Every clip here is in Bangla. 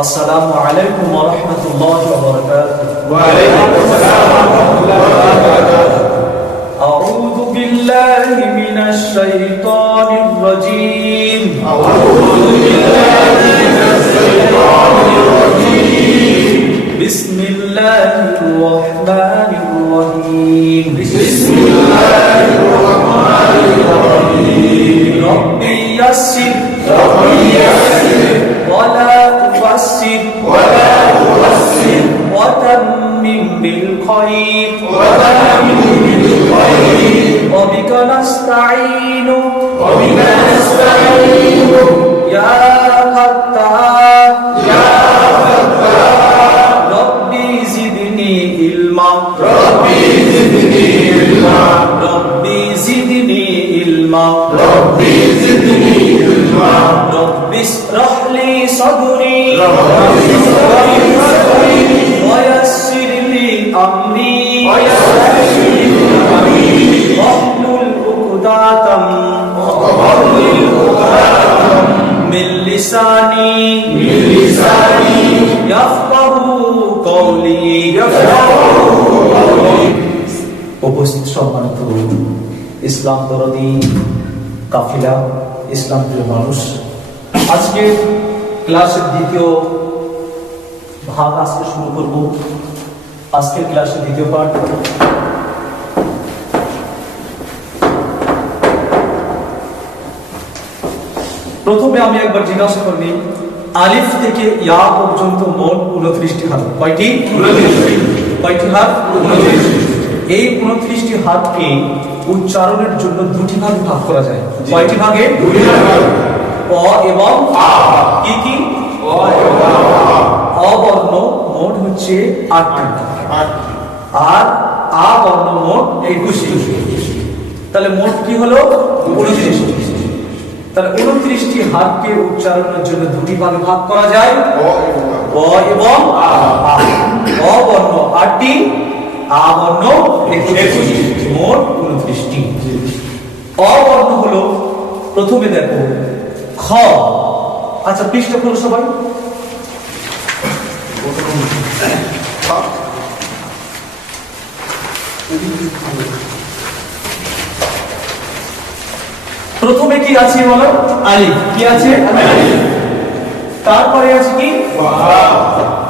السلام عليكم ورحمة الله وبركاته. وعليكم السلام ورحمة الله وبركاته. أعوذ بالله من الشيطان الرجيم. أعوذ بالله من الشيطان الرجيم. بسم الله الرحمن الرحيم. بسم الله الرحمن الرحيم. ربي يسر ربي يسر ولا تفسر ولا تؤثر وتمم بالخير وتمم بالخير وبك نستعين وبك نستعين يا فتاح يا فتاح ربي زدني علما ربي زدني علما ربي زدني علما ربي زدني علما ربي اشرح لي صدري ربي اشرح لي صدري ويسر لي أمري ويسر لي أمري واحلل عقدة واحلل عقدة من لساني من لساني يفقهوا قولي يفقهوا قولي. উপস্থিত সম্মানিত ইসলাম দরদি কাফিলা, ইসলাম প্রিয় মানুষ, আজকে ক্লাসের দ্বিতীয় ভাগ আজকে শুরু করব। আজকের ক্লাসের দ্বিতীয় পাঠ। প্রথমে আমি একবার জিজ্ঞাসা করি, আলিফ থেকে ইয়া পর্যন্ত মোট 29টি হারফ। কয়টি? 29টি। কয়টি হারফ? 29টি। এই 29টি হারফকে উচ্চারণের জন্য দুটি ভাগে ভাগ করা যায়। কয়টি ভাগে? দুটি ভাগে। অ এবং আ। কি কি? অ এবং আ। অ বর্ণ মোট হচ্ছে 8টি, আট। আর আ বর্ণ মোট 21টি। তাহলে মোট কি হলো? 29টি। তাহলে 29টি হারফকে উচ্চারণের জন্য দুটি ভাগে ভাগ করা যায়, অ এবং আ। অ এবং আ। অ বর্ণ 8টি, আ বর্ণ 21টি, মোট 29টি। অ বর্ণ হলো, প্রথমে দেখো খ। আচ্ছা, পৃষ্ঠা খোলো সবাই। প্রথমে কি আছে বলো? আলিফ। কি আছে? আলিফ। তারপরে আছে কি? বা।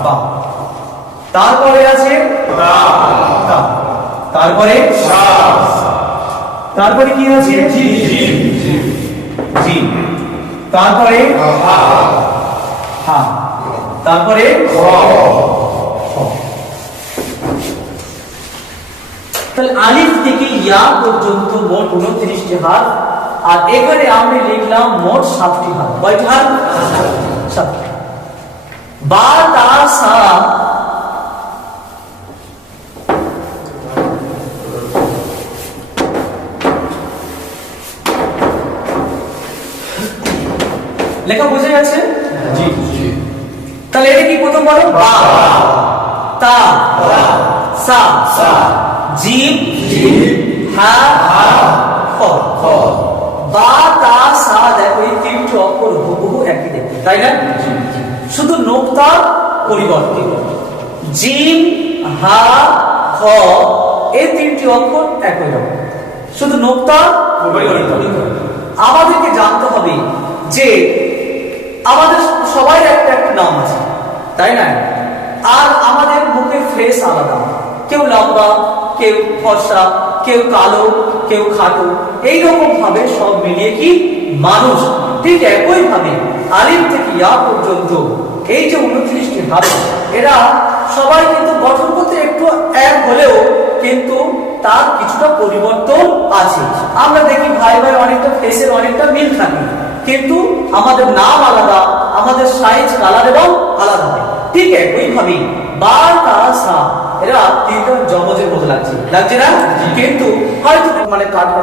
বা। তারপরে আছে তা। তা। তারপরে সা। তারপরে কি আছে? জিম। জিম। জি। তারপরে হা। হা। তারপরে খ। খ। তাহলে আলিফ থেকে ইয়া পর্যন্ত মোট 29টি হারফ, আর এখানে আমরা লিখলাম মোট 7টি হারফ। কয়টি হারফ? 7টি। বা তা সা লেখা বোঝা যাচ্ছে? জি। জি। তাহলে এটা কি প্রথম বলো? বা, তা, সা, সা। জিম, জিম। হা, হা। খ। খ। বা, তা, সা, দেখো এই তিনটি অক্ষর হুবহু একই দেখতে, তাই না? শুধু নোক্তা পরিবর্তিত। জিম, হা, খ, এই তিনটি অক্ষর একই রকম, শুধু নোক্তা পরিবর্তিত। আমাদেরকে জানতে হবে যে আমাদের সবাই একটা একটা নাম আছে, তাই না? আর আমাদের মুখের ফেস আলাদা, কেউ লম্বা, কেউ ফর্সা, কেউ কালো, কেউ খাটো, এইরকম ভাবে সব মিলিয়ে কি মানুষ। ঠিক একই ভাবে আলিফ থেকে ইয়া পর্যন্ত এই যে 29টি হারফ, এরা সবাই কিন্তু গঠন করতে একটু এক হলেও কিন্তু তার কিছুটা পরিবর্তন আছে। আমরা দেখি ভাই ভাই অনেকটা ফেসের অনেকটা মিল থাকে, কিন্তু আমাদের নাম আলাদা, আমাদের সাইজ, কালার এবং আলাদা হয়। ঠিক একই ভাবে বা, তা, সা, এরা তিনটা জমজের মতো লাগছে, লাগছে না? কিন্তু হয়তো মানে কাটা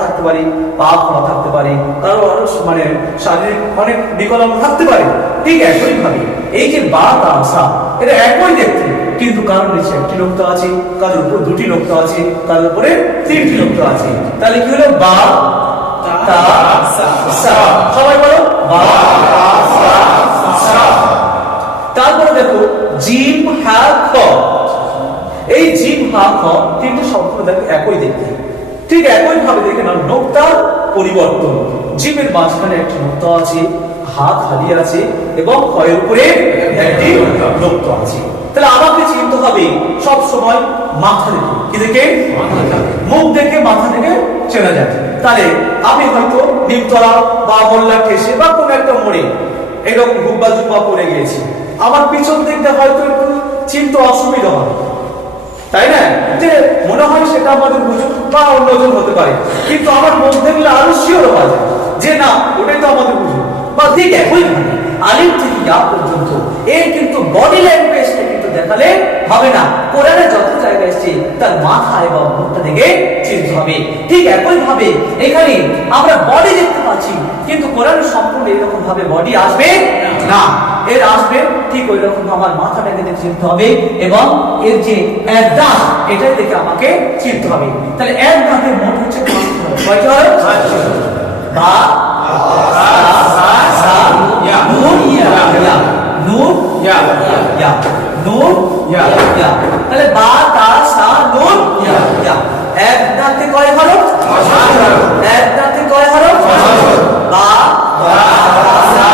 থাকতে পারে, পা খোলা থাকতে পারে, কারো আরো মানে শারীরিক অনেক বিকলাঙ্গ থাকতে পারে। ঠিক একই ভাবে এই যে বা, তা, সা, এটা একই দেখতে, কিন্তু কারোর নিচে একটি নোক্তা আছে, কারোর উপর দুটি নোক্তা আছে, কারোর উপরে তিনটি নোক্তা আছে। তাহলে কি হলো? বা, তা, সা। সবাই বলো, বা, তা, সা, সা। হা খ তিনটে শব্দ দেখো একই দেখতে, ঠিক একই ভাবে দেখে নাও নোক্তার পরিবর্তন। জিমের মাঝখানে একটা নোক্তা আছে, হা খালি আছে এবং খয়ের উপরে একটি নোক্তা আছে। তাহলে আমাকে চিনতে হবে সব সময় মাথা দেখে, কি দেখে? মুখ দেখে, মাথা দেখে চেনা যায়। তাহলে আমি হয়তো নিমতলা বা মোল্লা ঠেসে বা কোন একটা মোড়ে এরকম হুব্বা জুব্বা পরে গিয়েছি, আমার পিছন দিকটা হয়তো একটু চিনতে অসুবিধা হবে, তাই না? যে মনে হয় সেটা আমাদের বুঝুক বা অন্যজন হতে পারে, কিন্তু আমার মন দেখলে আরো শিওর হওয়া যায় যে না ওটাই তো আমাদের বুঝুক। বা ঠিক একই ভাবে আলিম থেকে ইয়া পর্যন্ত এর কিন্তু বডি ল্যাঙ্গুয়েজটা কিন্তু দেখালে হবে না। কোরআনে যত জায়গায় এসেছে তার মাথা এবং মুখটা দেখে চিনতে হবে। ঠিক একই ভাবে এখানে আমরা বডি দেখতে পাচ্ছি, কিন্তু কোরআনে সম্পূর্ণ এরকম ভাবে বডি আসবে না, এর আসবে ঠিক ওই রকম আমার মাথাটাকে দেখে চিনতে হবে এবং এর যে এক দাঁত এটাই দেখে আমাকে চিনতে হবে। তাহলে এক দাঁতের মোট হচ্ছে কয়টি হয়? বা তাহলে বা তা সা নুন ইয়া। এক দাঁতে কয় হরফ? এক দাঁতে কয় হরফ? বা সা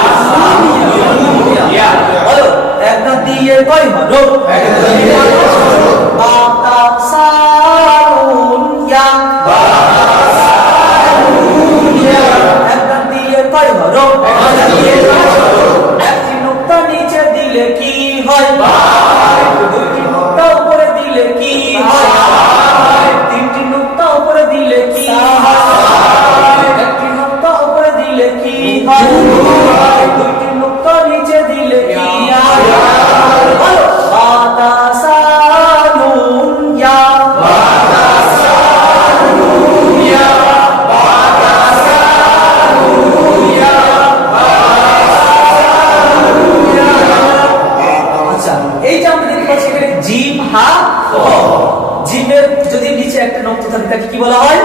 নুন ইয়া। বলো এক দাঁত দিয়ে কয় হরফ? বা তা সা নুন ইয়া। এক দাঁত দিয়ে কয় হরফ? একটি নোক্তা নিচে দিলে কি হয়? দুইটি নোক্তা উপরে দিলে কি হয়? তিনটি নোক্তা উপরে দিলে কি হয়? একটি নোক্তা উপরে দিলে কি হয়? দুইটি নোক্তা নিচে দিলে কি হয়? বলো বা তা সা নুন ইয়া। জিম হা খ। জিমের যদি নিচে একটা নোক্তা থাকে তাকে কি বলা হয়?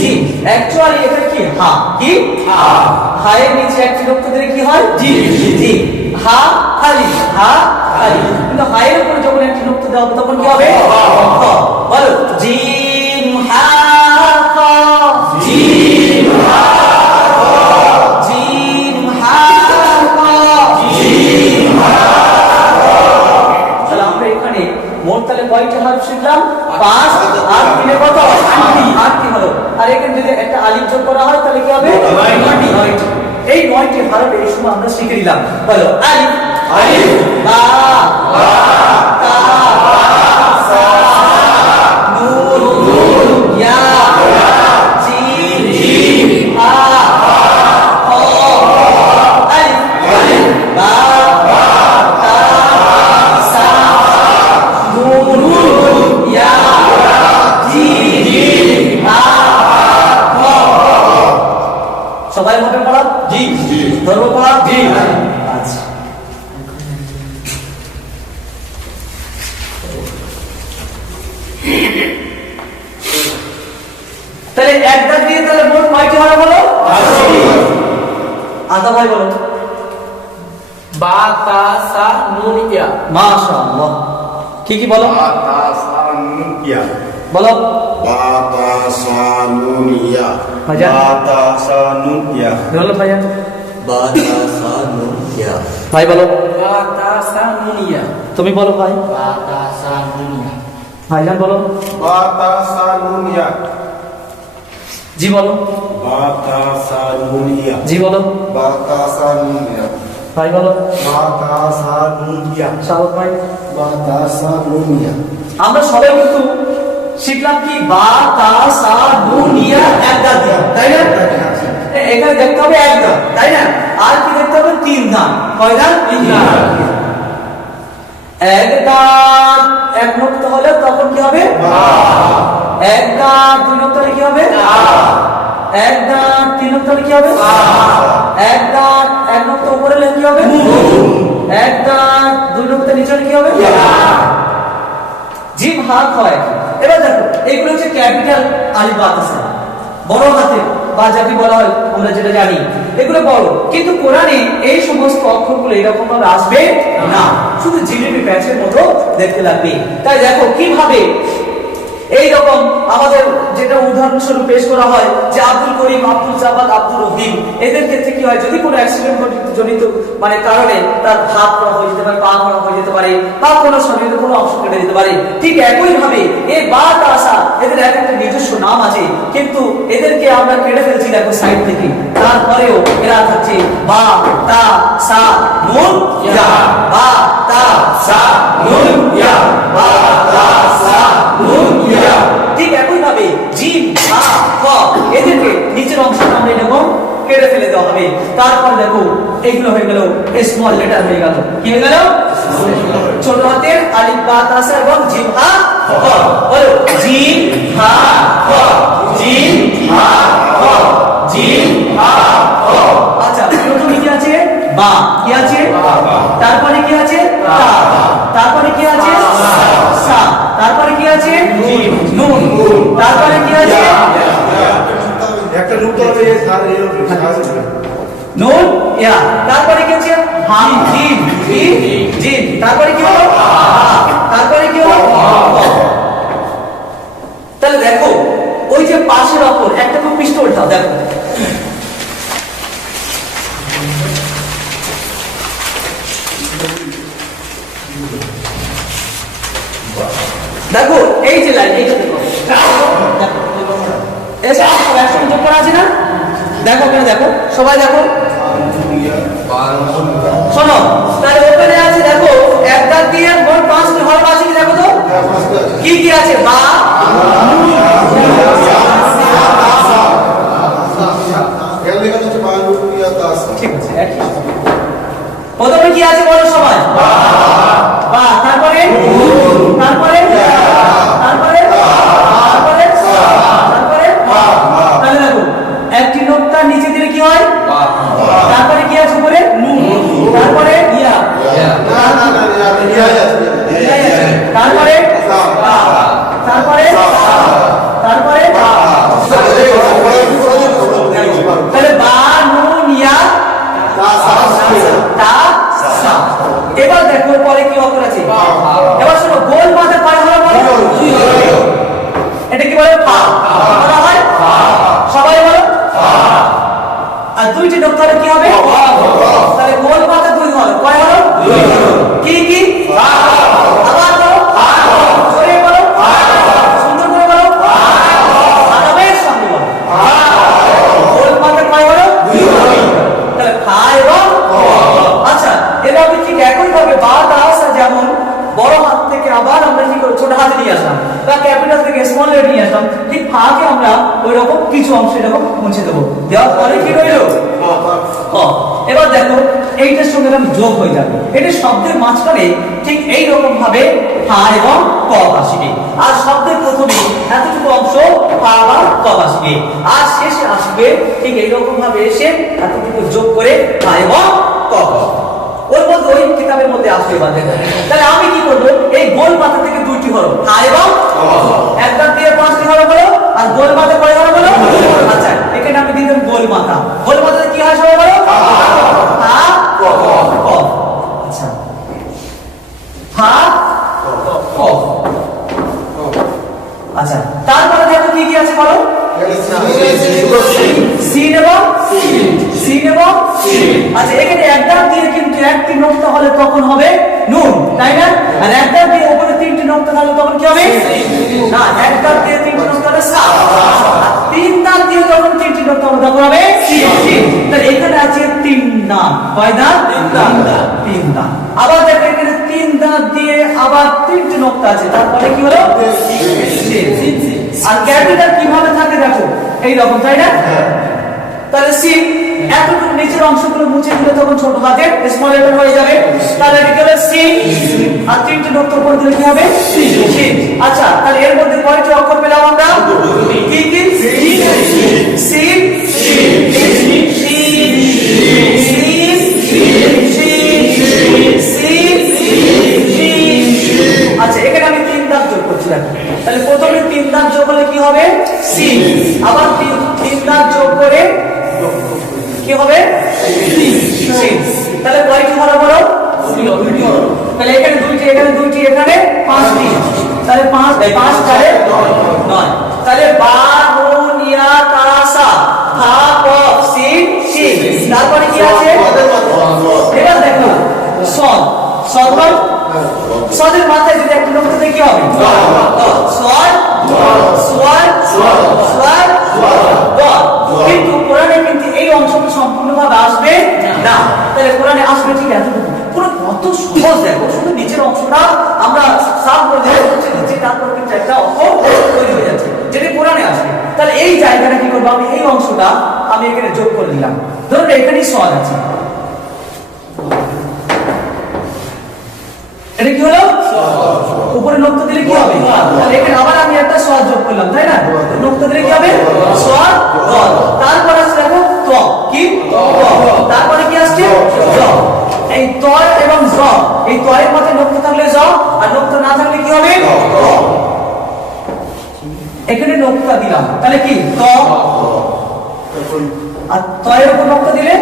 জিম। অ্যাকচুয়ালি এটা কি? হা। কি? হা। হায়ের নিচে একটা নোক্তা দিলে কি হয়? জিম। জিম। হা খালি, হা খালি, কিন্তু হায়ের উপরে যখন একটা নোক্তা দেওয়া হবে তখন কি হবে? খ। বলো জিম হা খ। জিম হা খ। জিম হা খ। জিম হা। মোট তাহলে কয়টি হরফ শিখলাম? 5 আর 3 এ কত? 8টি হরফ। আর এখানে যদি একটা আলিফ যোগ করা হয় তাহলে কি হবে? 9টি। এই 9টি হরফ এই সময় আমরা শিখে নিলাম। বলো আলিফ, আলিফ, বা, বা, তা, সা, নুন, নুন, ইয়া, জিম, জিম, হা, খ, আলিফ, আলিফ, বা, সবাই হবে পড়া? জি জি। ধরবো পড়া? জি। আচ্ছা, তাহলে এক দাগ দিয়ে তাহলে মোট কয়টি হরফ হলো? 8টি। আদা ভাই বলো। বা তা সা নুন ইয়া। মাশাআল্লাহ। কি কি বলো? বা তা সা নুন ইয়া। বলো। বা তা সা নুন ইয়া। ভাইজান। বা তা সা নুন ইয়া। বলো ভাইজান। বা তা সা নুন ইয়া। ভাই বলো। বা তা সা নুন ইয়া। তুমি বলো ভাই। বা তা সা নুন ইয়া। ভাইজান বলো। বা তা সা নুন ইয়া। জি বলো। বা তা সা নুন ইয়া। জি বলো। বা তা সা নুন ইয়া। ভাই বলো। বা তা সা নুন ইয়া। শাহরুখ ভাই। বা তা সা নুন ইয়া। আমরা সবাই কিন্তু শিখলাম কি? বা তা সা নুন ইয়া এক দাগ দিয়া, তাই না? এখানে দেখতে হবে এক দাগ, তাই না? আর কি দেখতে হবে? 3 দাগ। কয় দাগ? 3 দাগ। এক দাগ এক নোক্তা হলে তখন কি হবে? বা। এক দাগ 2 নোক্তা হলে কি হবে? তা। এক দাগ 3 নোক্তা হলে কি হবে? সা। এক দাগ এক নোক্তা উপরে হলে কি হবে? নুন। এক দাগ 2 নোক্তা নিচে হলে কি হবে? ইয়া। জিম হা হয়। এবার দেখো এইগুলো হচ্ছে ক্যাপিটাল আলিফ বা তাসা, বড় হাতে বা যাকে বলা হয় আমরা যেটা জানি, এগুলো বড়। কিন্তু কোরআনে এই সমস্ত অক্ষরগুলো এরকম ভাবে আসবে না, শুধু জিলিপি প্যাচের মতো দেখতে লাগবে। তাই দেখো কিভাবে এই রকম আমাদের যেটা উদাহরণস্বরূপ পেশ করা হয় যে আব্দুল করিম, আব্দুল জাবাদ, আব্দুল রহিম, এদের ক্ষেত্রে কি হয়, যদি কোনো অ্যাক্সিডেন্ট জনিত মানে কারণে তার হাত পড়া হয়ে যেতে পারে, পা পড়া হয়ে যেতে পারে, বা কোনো শরীরের কোনো অংশ কেটে যেতে পারে, ঠিক একই ভাবে এই বা তা সা এদের এক একটা নিজস্ব নাম আছে, কিন্তু এদেরকে আমরা কেটে ফেলছি দেখো সাইড থেকে, তারপরেও এরা থাকছে বা তা সা নুন ইয়া, বা তা সা নুন ইয়া, বা তা সা নুন ইয়া। ঠিক একই ভাবে জিম হা খ এদেরকে নিচের অংশটা আমরা এরকম কেটে ফেলে দেওয়া হবে। তারপর দেখো এইগুলো হয়ে গেল স্মল লেটার হয়ে গেল, কি হয়ে গেল, ছোট হাতের আলিফ বা তা সা এবং জিম হা খ। বলো জিম হা খ, জিম হা খ, জিম হা খ। আচ্ছা প্রথমে কি আছে, বা, কি আছে, তারপরে কি আছে, তা, তারপরে কি আছে, সা, তারপরে কি আছে, নুন, তারপরে কি আছে, একটা রূপ তো এই স্যার এই নুন ইয়া, তারপরে কি আছে, হাম, জিম, জিম, তারপরে কি হলো, তারপরে কি হলো, তাহলে দেখো ওই যে পাশের অপর একটা খুব পিস্তলটা দেখো, দেখো এই যে লাইন এইটা দেখো, এসে একসঙ্গে যোগ করা আছে না, দেখো ওখানে দেখো, সবাই দেখো, শোনো তাহলে ওখানে আছে দেখো এক দাগ দিয়ে মোট 5টি হরফ আছে, কি দেখো তো কি কি আছে, বা, ঠিক আছে, প্রথমে কি আছে বলো সবাই, বা, তারপরে তারপরে তারপরে তারপরে তারপরে তাহলে দেখো একটি নোক্তা নিচে দিলে কি হয়, তারপরে কি আছে উপরে, তারপরে ইয়া, তারপরে তারপরে তারপরে তাহলে বা নুন ইয়া তা সা। এবার দেখো পরে কি অক্ষর আছে, এবার শোনো গোল মাথা কয় হলো বলো, এটা কি বলে, ফা বলা হয়, সবাই বলো, আর দুইটি নোক্তা কি হবে, তাহলে গোল মাথা দুই হলো, কয় হলো, কি কি, আবার বলো, জোরে বলো, সুন্দর করে বলো, আরামের সঙ্গে বলো, গোল মাথা কয় হলো, তাহলে ফা এবং, আচ্ছা এভাবে ঠিক একই ভাবে বা তা সা যেমন বড় হাত থেকে আবার আমরা কি করি ছোট হাতে নিয়ে আসলাম, বা ক্যাপিটাল থেকে স্মল লেটার নিয়ে আসলাম, ঠিক ফাকে আমরা ওই রকম কিছু অংশ এরকম মুছে দেবো, দেওয়ার পরে কি রইল, ক। এবার দেখো এইটার সঙ্গে এরকম যোগ হয়ে যাবে, এটা শব্দের মাঝখানে ঠিক এই রকম ভাবে ফা এবং ক আসবে, আর শব্দের প্রথমে এতটুকু অংশ ফা বা ক আসবে, আর শেষে আসবে ঠিক এই রকম ভাবে এসে এতটুকু যোগ করে ফা এবং ক। ওর মধ্যে ওই কিতাবের মধ্যে আসবে, এবার দেখো তাহলে আমি কি করবো, এই গোল মাথা থেকে দুইটি হলো ফা এবং একটা দিয়ে 5টি হলো বলো, আর গোল মাথা কয় হলো বলো, আচ্ছা এখানে আমি দিলাম গোল মাথা, গোল মাথাতে কি হয় সবাই বলো, ফা ক, আচ্ছা ফা ক, আচ্ছা তারপরে দেখো কি কি আছে বলো, সিন এবং সিন এবং, আচ্ছা এখানে এক দাগ দিয়ে কিন্তু একটি নোক্তা হলে তখন হবে নুন, তাই না, আর এক দাগ দিয়ে উপরে 3টি নোক্তা হলে তখন কি হবে, না এক দাগ দিয়ে 3টি নোক্তা হলে সা, তিন দাগ দিয়ে যখন 3টি নোক্তা হবে তখন হবে সিন। তাহলে এখানে আছে 3 দাগ, কয় দাগ, 3 দাগ, আবার দেখো এখানে 3 দাগ দিয়ে আবার 3টি নোক্তা আছে, তারপরে কি হলো, সিন। আর ক্যাপিটাল কিভাবে থাকে দেখো এই রকম, তাই না, তাহলে সিন এতটুকু নিচের অংশগুলো মুছে দিলে তখন ছোট হাতের স্মল লেটার হয়ে যাবে, তাহলে এটা হলো সিন, আর 3টি নোক্তা উপর দিলে কি হবে, সিন। আচ্ছা তাহলে এর মধ্যে কয়টি অক্ষর পেলাম আমরা, কি কি, সিন, আচ্ছা এখানে আমি 3 দাগ যোগ করছিলাম, তাহলে প্রথমে 3 দাগ যোগ হলে কি হবে, সিন, আবার 3 দাগ যোগ করে কি হবে, সিন। তাহলে কয়টি হলো বলো, তাহলে এখানে 2টি, এখানে 2টি, এখানে 5টি, তাহলে 5 এই 5 4 9 তাহলে বা নুন ইয়া তাসা হা কফ সিন শিন তারপরে কি আছে এবার দেখো সদ সদমান সদের মাথায় যদি একটা নোক্তা দিয়ে কি হবে সদ সোয়াল সোয়াল কিন্তু কোরআনে কিন্তু এই অংশটা সম্পূর্ণভাবে আসবে না তাহলে কোরআনে আসবে ঠিক এতটুকু পুরো কত সহজ দেখো শুধু নিচের অংশটা আমরা সাফ করে দেবো নিচে তারপর কিন্তু একটা অক্ষর তৈরি হয়ে যাচ্ছে যেটা কোরআনে আসবে তাহলে এই জায়গাটা কি করবো আমি এই অংশটা আমি এখানে যোগ করে দিলাম ধরুন এখানেই সওয়াল আছে এটা কি হলো উপরে নোক্তা দিলে কি হবে তাহলে এখানে আবার আমি একটা সওয়াল যোগ করলাম তাই না নোক্তা দিলে কি হবে সওয়াল দল তারপর আসছে দেখো ত কি ত তারপরে কি আসছে জ এই ত এবং জ এই ত এর মধ্যে নোক্তা থাকলে জ আর নোক্তা না থাকলে কি হবে ত এখানে নোক্তা দিলাম তাহলে কি ত আর ত এর উপর নোক্তা দিলে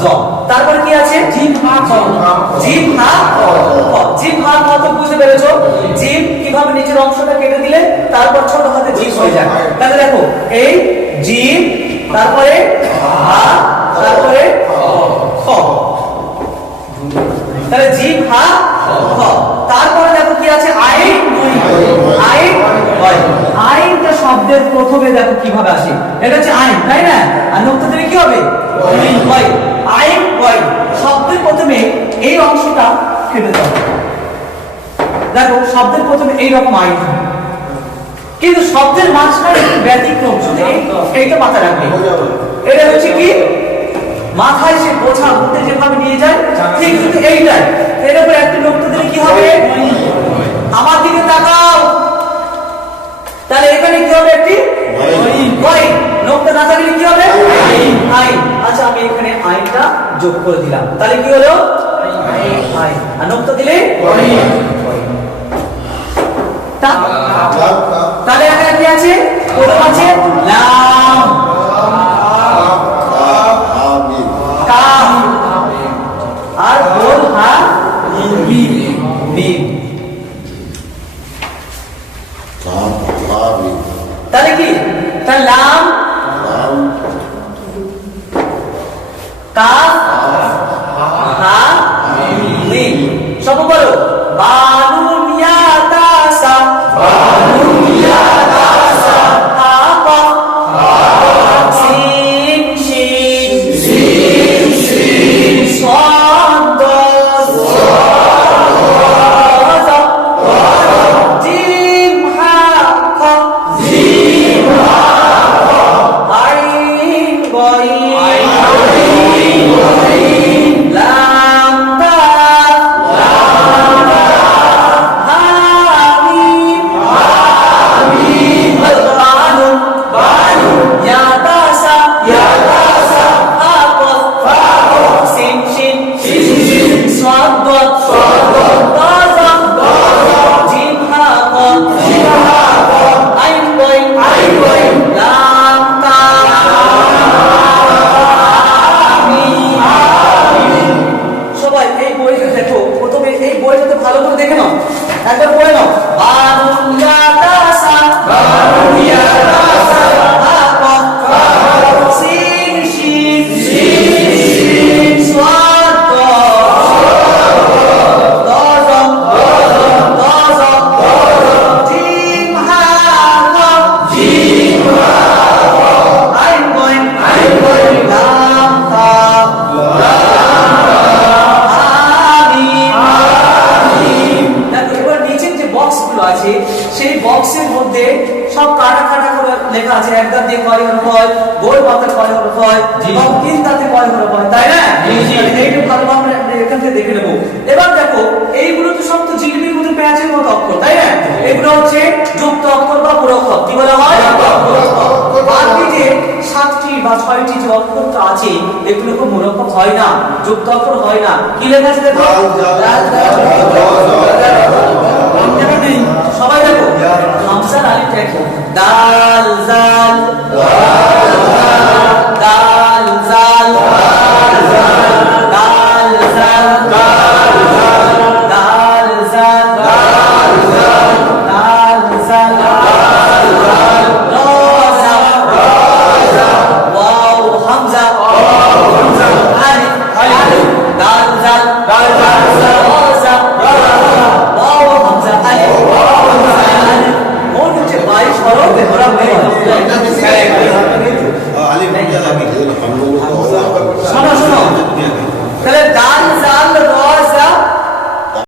জ তারপর কি আছে জিম হা খ জিম হা খ জিম হা খ তো বুঝতে পেরেছো জিম কিভাবে নিচের অংশটা কেটে দিলে তারপর ছোট হাতে জিম হয়ে যায় তাহলে দেখো এই জিম তারপরে হা তারপরে খ তাহলে জিম হা খ তারপরে দেখো কি আছে আইন আইন আইনটা শব্দের প্রথমে দেখো কিভাবে আসে এটা হচ্ছে আইন তাই না আর নোক্তা দিলে কি হবে আইন শব্দের প্রথমে এই অংশটা কেটে দাও দেখো শব্দের প্রথমে এইরকম আইন কিন্তু শব্দের মাঝখানে একটু ব্যতিক্রম শুধু এইটা মাথায় রাখবে এটা হচ্ছে কি মাথায় সে বোঝা বুঝতে যেভাবে নিয়ে যায় ঠিক শুধু এইটাই এর উপর একটা নোক্তা দিলে কি হবে আমার দিকে তাকাও তাহলে এখানে কি হবে একটি ওয়াইন নোক্তা না থাকলে কি হবে আইন আচ্ছা আমি এখানে আইনটা যোগ করে দিলাম তাহলে কি হলো আইন আর নোক্তা দিলে ওয়াইন তাহলে এখানে কি আছে প্রথম আছে লাম কাফ আর গোল হা মিম তাহলে কি তাহলে লাম কাফ হা মিম সব বলো বানুন ইয়া তাসা বানুন ইয়া তাসা হা কফ সিন শিন সিন শিন সাদ দাল জিম হা খ জিম হা আইন গইন লাম তা হা মিম বানু ইয়া তাসা হা কফ সিন শিন সাদ দাল জিম হা খ আইন গইন লাম তা সবাই এই বইটা দেখো প্রথমে এই বইটাতে ভালো করে দেখে নাও একবার পড়ে নাও বানুন ইয়া তাসা হা কফ সিন শিন সাদ দাল জিম হা খ আইন গইন লাম তা দেখো এবার নিচের যে বক্সগুলো আছে সেই বক্সের মধ্যে সব কাটা কাটা করে লেখা আছে একদম দিয়ে কয় হরফ হয় গোল পাতা কয় হরফ হয় এবং তিন দাঁতে কয় হরফ হয় তাই না এইটুকু ভালো আমরা এখান থেকে দেখে নেব এবার দেখো এইগুলো তো সব তো জিলিপির মধ্যে প্যাঁচের মতো অক্ষর তাই না এগুলো হচ্ছে যুক্ত অক্ষর বা পুরো অক্ষর কি বলা হয় বাকি যে 7টি বা 6টি যে অক্ষরটা আছে এগুলো খুব মুরক্কব হয় না যুক্ত অক্ষর হয় না কি লেখা আছে দেখো সবাই দেখো হামজার আলিফ দেখো দাল জাল দাল জাল দাল জাল দাল জাল দাল ওরা মেয়ে